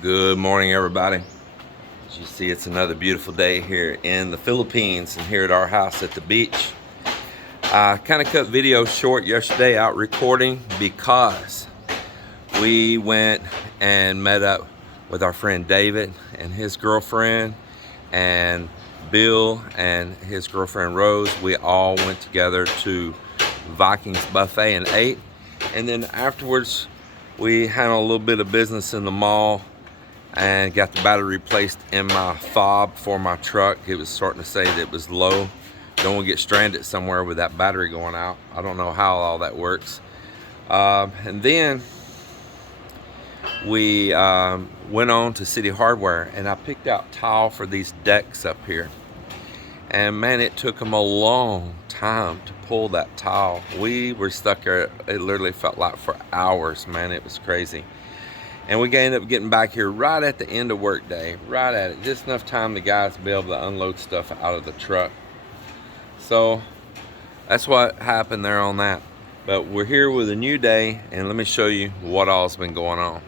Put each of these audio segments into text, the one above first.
Good morning, everybody. As you see, it's another beautiful day here in the Philippines and here at our house at the beach. I kind of cut video short yesterday out recording because we went and met up with our friend David and his girlfriend, and Bill and his girlfriend Rose. We all went together to Vikings Buffet and ate, and then afterwards we handled a little bit of business in the mall and got the battery replaced in my fob for my truck. It was starting to say that it was low. Don't want to get stranded somewhere with that battery going out. I don't know how all that works. And then we went on to City Hardware, and I picked out tile for these decks up here. And man, it took them a long time to pull that tile. We were stuck there, it literally felt like for hours, man. It was crazy. And we ended up getting back here right at the end of work day, right at it. Just enough time the guys to be able to unload stuff out of the truck. So that's what happened there on that. But we're here with a new day, and let me show you what all's been going on.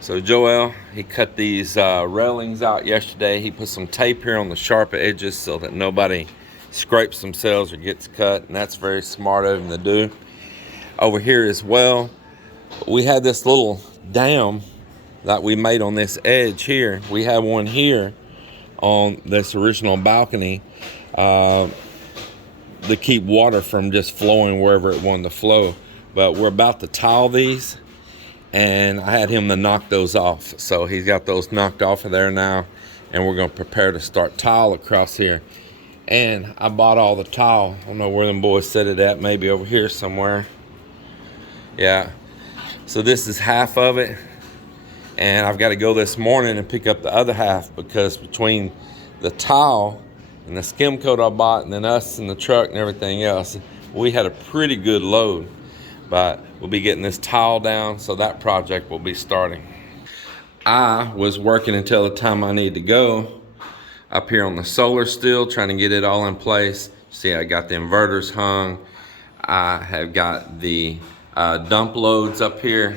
So Joel, he cut these railings out yesterday. He put some tape here on the sharp edges so that nobody scrapes themselves or gets cut, and that's very smart of him to do. Over here as well, we had this little dam that we made on this edge here. We have one here on this original balcony to keep water from just flowing wherever it wanted to flow. But we're about to tile these, and I had him to knock those off. So he's got those knocked off of there now, and we're going to prepare to start tile across here. And I bought all the tile. I don't know where them boys set it at, maybe over here somewhere. Yeah. So this is half of it, and I've got to go this morning and pick up the other half, because between the tile and the skim coat I bought and then us and the truck and everything else, we had a pretty good load. But we'll be getting this tile down, so that project will be starting. I was working until the time I need to go up here on the solar still, trying to get it all in place. See, I got the inverters hung. I have got the dump loads up here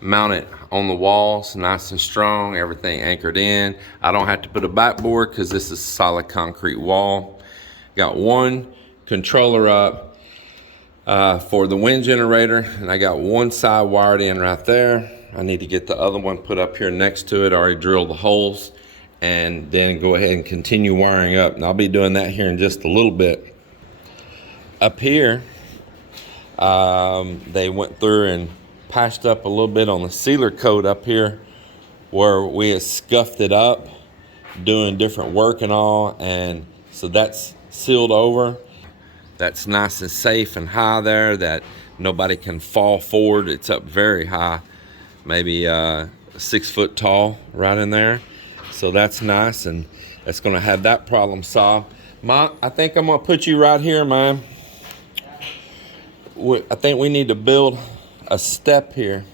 mounted on the walls, nice and strong, everything anchored in. I don't have to put a backboard because this is a solid concrete wall. Got one controller up for the wind generator, and I got one side wired in right there. I need to get the other one put up here next to it. I already drilled the holes, and then go ahead and continue wiring up, and I'll be doing that here in just a little bit. Up here, they went through and patched up a little bit on the sealer coat up here where we had scuffed it up doing different work and all, and so that's sealed over. That's nice and safe and high there that nobody can fall forward. It's up very high, maybe 6 foot tall right in there, so that's nice, and that's going to have that problem solved. Mom, I think I'm going to put you right here, man. I think we need to build a step here.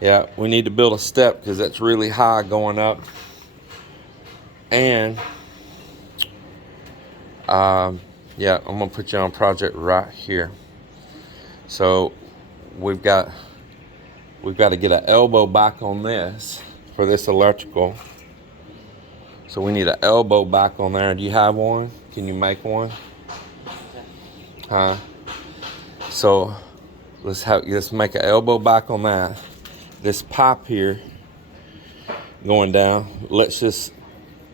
Yeah, we need to build a step because that's really high going up. And yeah, I'm gonna put you on project right here. So we've got to get an elbow back on this for this electrical. So we need an elbow back on there. Do you have one? Can you make one? Huh? So let's make an elbow back on that. This pipe here going down, let's just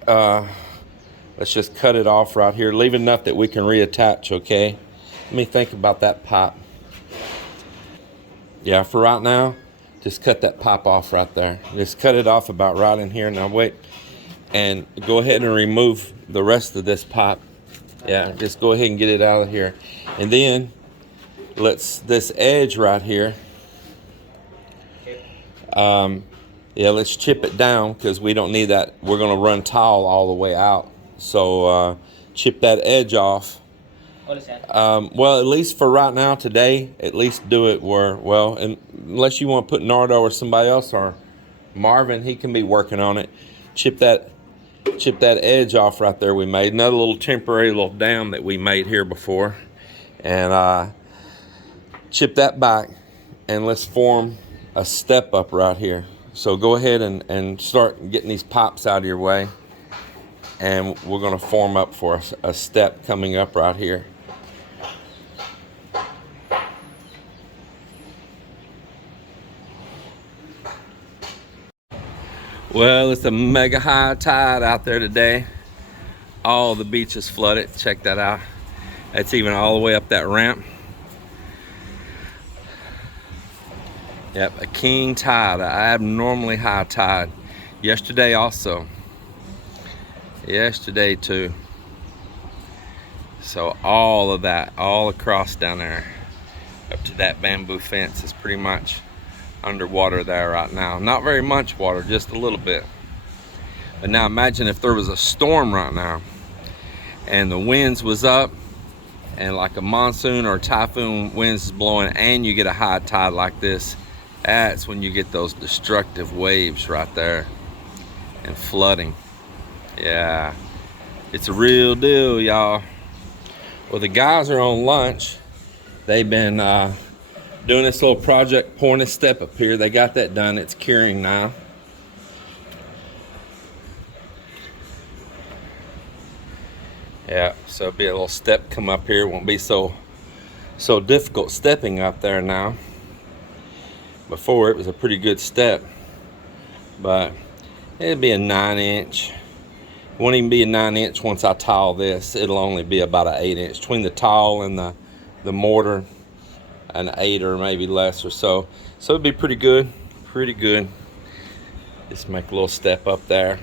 cut it off right here. Leave enough that we can reattach, okay? Let me think about that pipe. Yeah, for right now, just cut that pipe off right there. Just cut it off about right in here. Now wait, and go ahead and remove the rest of this pipe. Yeah, just go ahead and get it out of here. And then this edge right here, yeah, let's chip it down because we don't need that. We're going to run tile all the way out. So chip that edge off. What is that? Well, at least for right now, today, at least do it where, well, unless you want to put Nardo or somebody else, or Marvin, he can be working on it. Chip that edge off right there we made. Another little temporary little dam that we made here before. And chip that back, and let's form a step up right here. So go ahead and start getting these pops out of your way. And we're going to form up for a step coming up right here. Well, it's a mega high tide out there today. All the beach is flooded. Check that out. That's even all the way up that ramp. Yep, a king tide, an abnormally high tide. Yesterday also. Yesterday too. So all of that, all across down there, up to that bamboo fence is pretty much underwater there right now. Not very much water, just a little bit. But now imagine if there was a storm right now and the winds was up and like a monsoon or a typhoon winds is blowing and you get a high tide like this. That's when you get those destructive waves right there and flooding. Yeah, it's a real deal, y'all. Well, the guys are on lunch. They've been doing this little project, pouring this step up here. They got that done. It's curing now. Yeah, so it'll be a little step come up here. It won't be so difficult stepping up there now. Before it was a pretty good step, but it'll be a 9-inch. It won't even be a 9-inch once I tile this. It'll only be about an 8-inch between the tile and the mortar, an 8 or maybe less or so. So it'll be pretty good, pretty good. Just make a little step up there.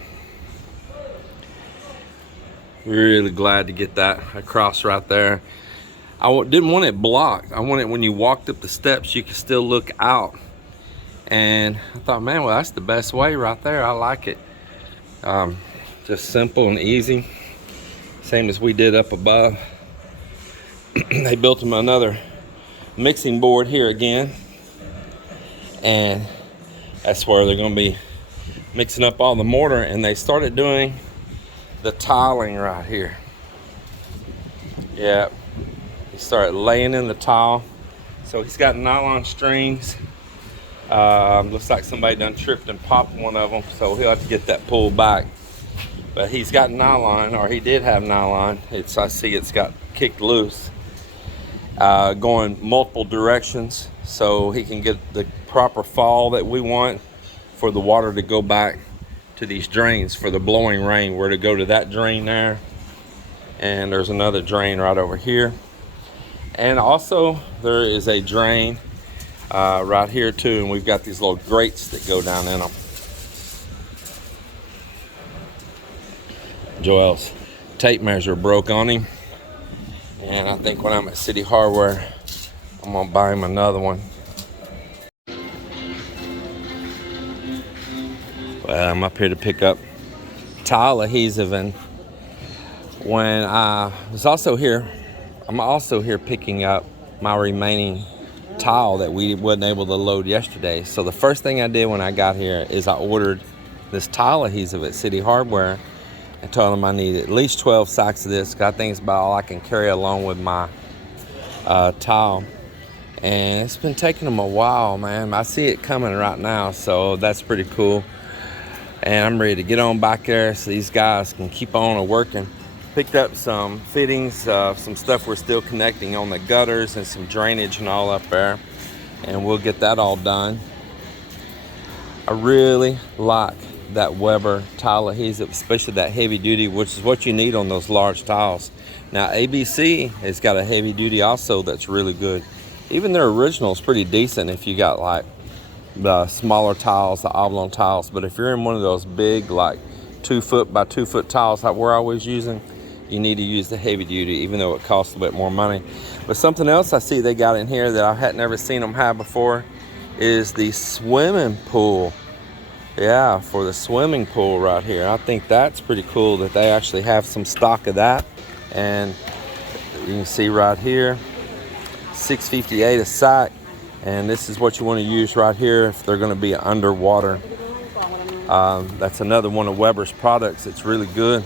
Really glad to get that across right there. I didn't want it blocked. I wanted when you walked up the steps, you could still look out. And I thought, man, well, that's the best way right there. I like it. Just simple and easy. Same as we did up above. They built them another mixing board here again. And that's where they're going to be mixing up all the mortar. And they started doing the tiling right here. Yeah. He started laying in the tile. So he's got nylon strings. Looks like somebody done tripped and popped one of them, so he'll have to get that pulled back. But he's got nylon, or he did have nylon. I see it's got kicked loose, going multiple directions, so he can get the proper fall that we want for the water to go back to these drains for the blowing rain. We're to go to that drain there, and there's another drain right over here, and also there is a drain right here too, and we've got these little grates that go down in them. Joel's tape measure broke on him, and I think when I'm at City Hardware, I'm gonna buy him another one. Well, I'm up here to pick up tile adhesive, and when I was also here, I'm also here picking up my remaining tile that we wasn't able to load yesterday. So the first thing I did when I got here is I ordered this tile adhesive at City Hardware and told them I need at least 12 sacks of this, because I think it's about all I can carry along with my tile. And it's been taking them a while, man. I see it coming right now, so that's pretty cool. And I'm ready to get on back there so these guys can keep on working. Picked up some fittings, some stuff we're still connecting on the gutters and some drainage and all up there, and we'll get that all done. I really like that Weber tile adhesive, especially that heavy duty, which is what you need on those large tiles. Now ABC has got a heavy duty also that's really good. Even their original is pretty decent if you got like the smaller tiles, the oblong tiles, but if you're in one of those big like 2 foot by 2 foot tiles like we're always using, you need to use the heavy duty, even though it costs a bit more money. But something else I see they got in here that I had never seen them have before is the swimming pool. Yeah, for the swimming pool right here. I think that's pretty cool that they actually have some stock of that. And you can see right here, $6.58 a sack. And this is what you want to use right here if they're going to be underwater. That's another one of Weber's products. It's really good.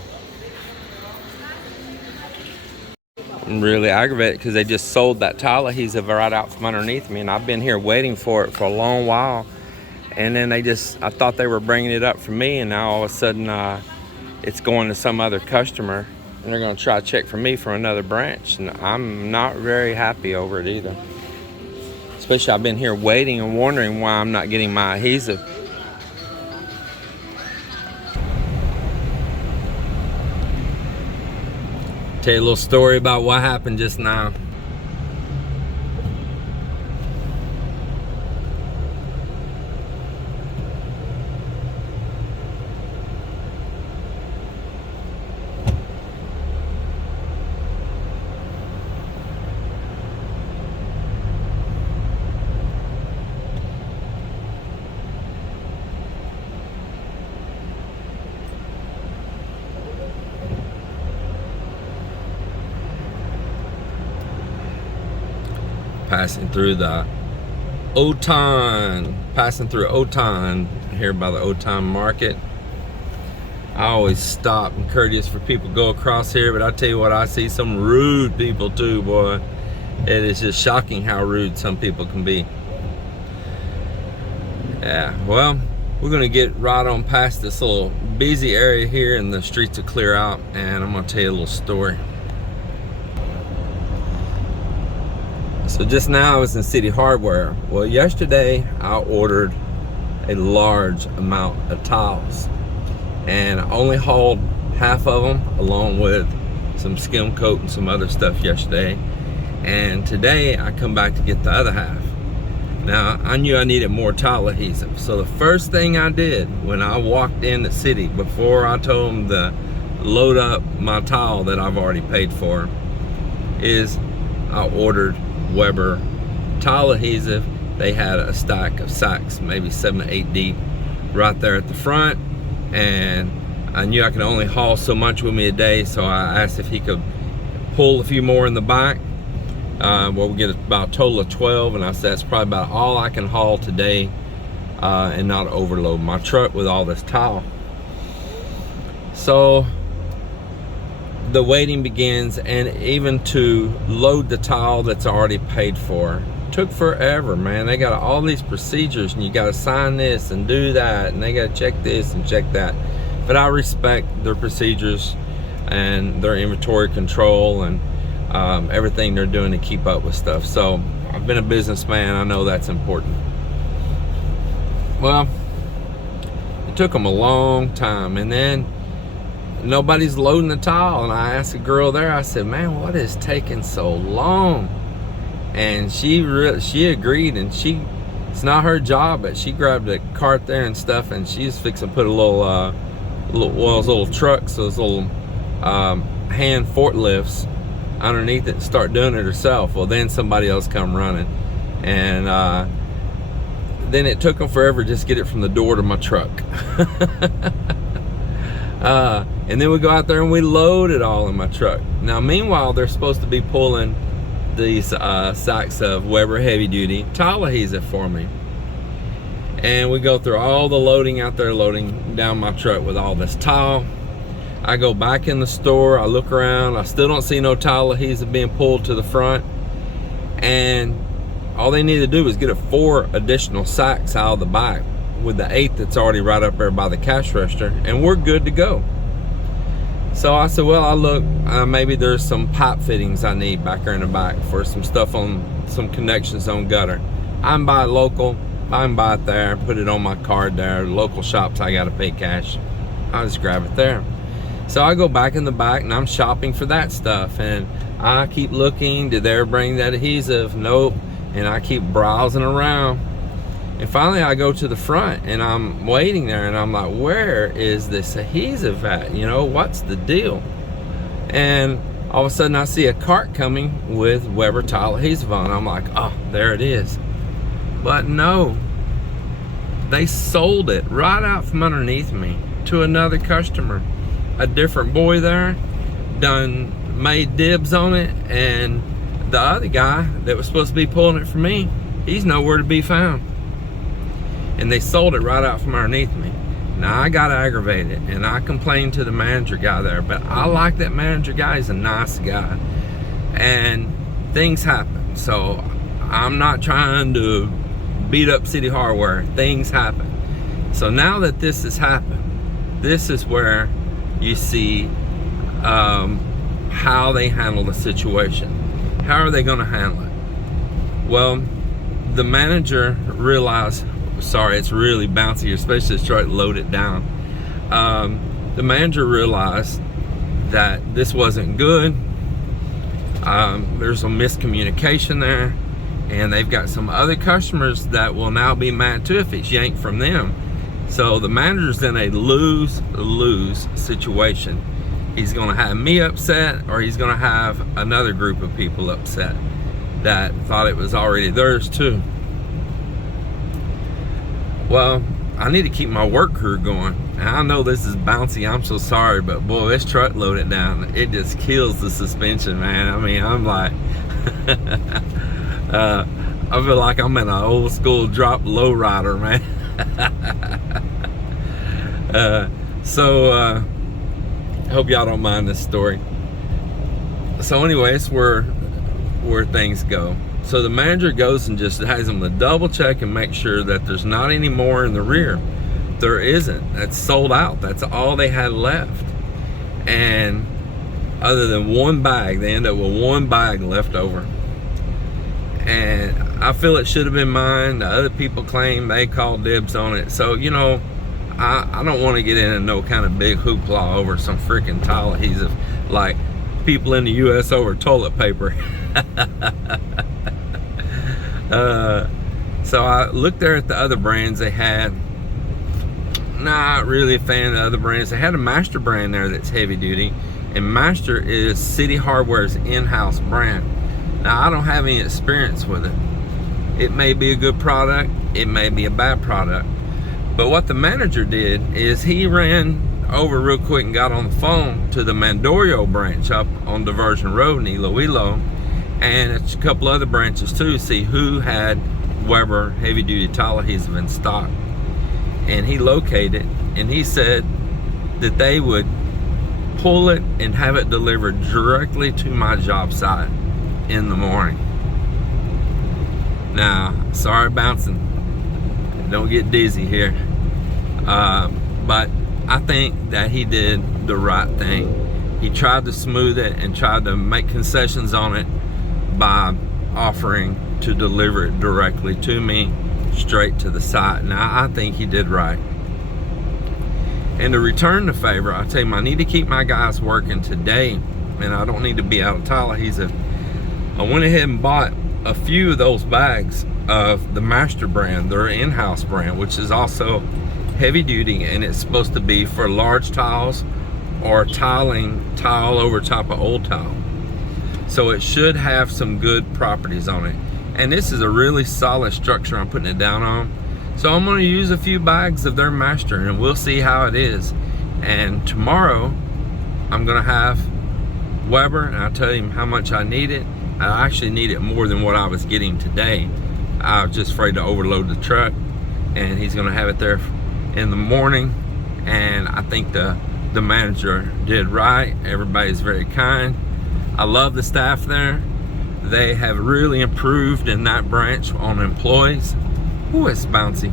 I'm really aggravated because they just sold that tile adhesive right out from underneath me, and I've been here waiting for it for a long while. and then I thought they were bringing it up for me, and now all of a sudden it's going to some other customer, and they're going to try to check for me from another branch, and I'm not very happy over it either. Especially I've been here waiting and wondering why I'm not getting my adhesive. Tell you a little story about what happened just now. Passing through Oton here by the Oton Market. I always stop and courteous for people to go across here, but I tell you what, I see some rude people too, boy. It is just shocking how rude some people can be. Yeah, well, we're gonna get right on past this little busy area here, and the streets will clear out, and I'm gonna tell you a little story. So just now I was in City Hardware. Well, yesterday I ordered a large amount of tiles, and I only hauled half of them along with some skim coat and some other stuff yesterday, and today I come back to get the other half. Now I knew I needed more tile adhesive, so the first thing I did when I walked in the city, before I told them to load up my tile that I've already paid for, is I ordered Weber tile adhesive. They had a stack of sacks, maybe 7 to 8 deep, right there at the front, and I knew I could only haul so much with me a day, so I asked if he could pull a few more in the back. Well, we get about a total of 12, and I said that's probably about all I can haul today, and not overload my truck with all this tile. So the waiting begins, and even to load the tile that's already paid for took forever, man. They got all these procedures, and you got to sign this and do that, and they got to check this and check that. But I respect their procedures and their inventory control and everything they're doing to keep up with stuff. So I've been a businessman, I know that's important. Well, it took them a long time, and then nobody's loading the tile, and I asked a girl there, I said, man, what is taking so long? And she agreed, and it's not her job, but she grabbed a cart there and stuff, and she's fixing to put a little those little trucks, those little hand forklifts underneath it and start doing it herself. Well, then somebody else come running, and then it took them forever just to get it from the door to my truck. And then we go out there and we load it all in my truck. Now meanwhile, they're supposed to be pulling these sacks of Weber heavy duty tile adhesive for me, and we go through all the loading out there, loading down my truck with all this tile. I go back in the store, I look around, I still don't see no tile adhesive being pulled to the front, and all they need to do is get 4 additional sacks out of the back with the 8th that's already right up there by the cash register, and we're good to go. So I said, well, I look, maybe there's some pipe fittings I need back there in the back for some stuff on some connections on gutter. I can buy it local, I can buy it there, put it on my card there. Local shops I gotta pay cash, I'll just grab it there. So I go back in the back and I'm shopping for that stuff, and I keep looking, did they ever bring that adhesive? Nope. And I keep browsing around, and finally I go to the front and I'm waiting there, and I'm like, where is this adhesive at? You know, what's the deal? And all of a sudden I see a cart coming with Weber tile adhesive on. I'm like, oh, there it is. But no, they sold it right out from underneath me to another customer. A different boy there done made dibs on it, and the other guy that was supposed to be pulling it for me, he's nowhere to be found. And they sold it right out from underneath me. Now I got aggravated, and I complained to the manager guy there, but I like that manager guy. He's a nice guy, and things happen. So I'm not trying to beat up City Hardware. Things happen. So now that this has happened, this is where you see how they handle the situation. How are they going to handle it? Well, the manager realized, sorry, it's really bouncy, especially to try to load it down. The manager realized that this wasn't good. There's some miscommunication there, and they've got some other customers that will now be mad too if it's yanked from them. So the manager's in a lose-lose situation. He's gonna have me upset, or he's gonna have another group of people upset that thought it was already theirs too. Well, I need to keep my work crew going. And I know this is bouncy, I'm so sorry, but boy, this truck loaded down, it just kills the suspension, man. I mean, I'm like, I feel like I'm in an old school drop lowrider, man. Hope y'all don't mind this story. So anyways, where things go. So the manager goes and just has them to double check and make sure that there's not any more in the rear. There isn't. That's sold out. That's all they had left. And other than one bag, they end up with one bag left over. And I feel it should have been mine. The other people claim they called dibs on it. So, you know, I don't want to get into no kind of big hoopla over some freaking tile adhesive like people in the US over toilet paper. So I looked there at the other brands they had. Not really a fan of the other brands. They had a Master brand there that's heavy duty, and Master is City Hardware's in-house brand. Now, I don't have any experience with it. It may be a good product, it may be a bad product. But what the manager did is he ran over real quick and got on the phone to the Mandorio branch up on Diversion Road in Iloilo, and it's a couple other branches too, to see who had Weber heavy duty tile adhesive in stock. And he located, and he said that they would pull it and have it delivered directly to my job site in the morning. Now, sorry bouncing, don't get dizzy here, but I think that he did the right thing. He tried to smooth it and tried to make concessions on it by offering to deliver it directly to me, straight to the site. Now, I think he did right. And to return the favor, I tell him I need to keep my guys working today, and I don't need to be out of tile adhesive. I went ahead and bought a few of those bags of the Master brand, their in-house brand, which is also heavy duty, and it's supposed to be for large tiles or tiling tile over top of old tile. So it should have some good properties on it. And this is a really solid structure I'm putting it down on. So I'm going to use a few bags of their Master, and we'll see how it is. And tomorrow I'm going to have Weber, and I'll tell him how much I need it. I actually need it more than what I was getting today. I was just afraid to overload the truck, and he's going to have it there in the morning. And I think the manager did right. Everybody's very kind. I love the staff there. They have really improved in that branch on employees. Ooh, it's bouncy.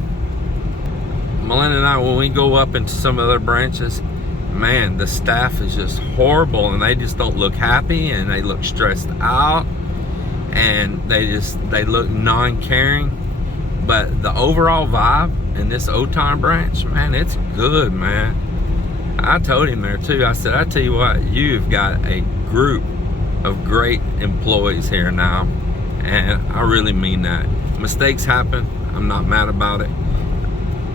Melinda and I, when we go up into some other branches, man, the staff is just horrible, and they just don't look happy, and they look stressed out, and they look non-caring. But the overall vibe in this Oton branch, man, it's good, man. I told him there too, I said, I tell you what, you've got a group of great employees here now, and I really mean that. Mistakes happen, I'm not mad about it.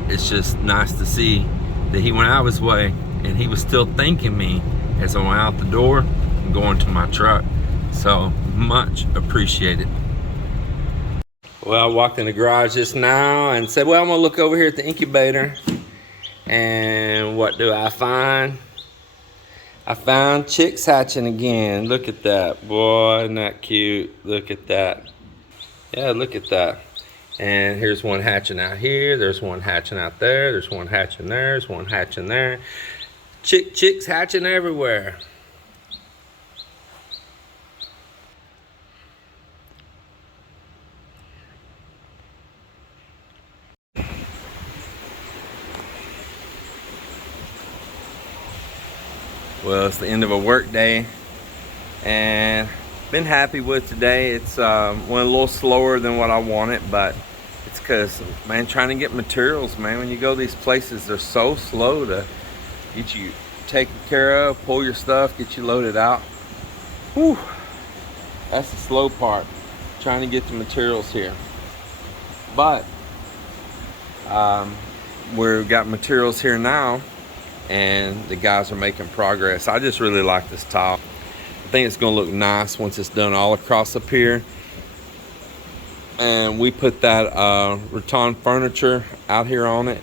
It's just nice to see that he went out of his way, and he was still thanking me as I went out the door and going to my truck. So much appreciated. Well, I walked in the garage just now and said, well, I'm gonna look over here at the incubator, and what do I find? I found chicks hatching again. Look at that, boy, isn't that cute? Look at that. Yeah, look at that. And here's one hatching out here, there's one hatching out there, there's one hatching there, there's one hatching there. Chicks hatching everywhere. Well, it's the end of a work day, and been happy with today. It's went a little slower than what I wanted, but it's because, man, trying to get materials, man, when you go these places, they're so slow to get you taken care of, pull your stuff, get you loaded out. Whew, that's the slow part, trying to get the materials here. But we've got materials here now, and the guys are making progress. I just really like this tile. I think it's gonna look nice once it's done all across up here. And we put that rattan furniture out here on it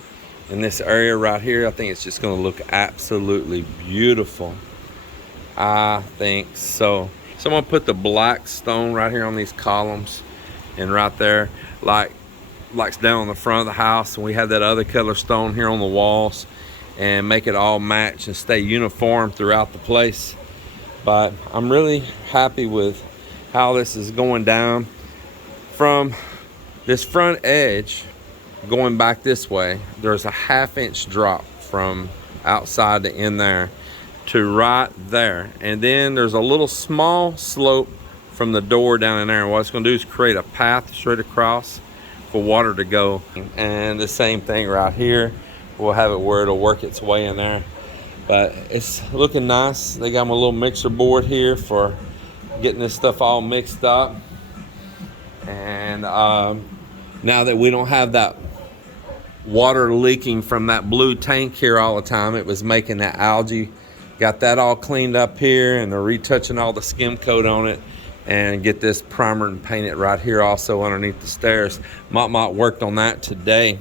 in this area right here. I think it's just gonna look absolutely beautiful. I think so. So I'm gonna put the black stone right here on these columns, and right there, like down on the front of the house, and we have that other color stone here on the walls, and make it all match and stay uniform throughout the place. But I'm really happy with how this is going down. From this front edge going back this way, there's a 1/2 inch drop from outside to in there to right there, and then there's a little small slope from the door down in there. And what it's going to do is create a path straight across for water to go. And the same thing right here, we'll have it where it'll work its way in there. But it's looking nice. They got my little mixer board here for getting this stuff all mixed up. And now that we don't have that water leaking from that blue tank here all the time, it was making that algae. Got that all cleaned up here, and they're retouching all the skim coat on it, and get this primer and paint it right here also underneath the stairs. Mott worked on that today.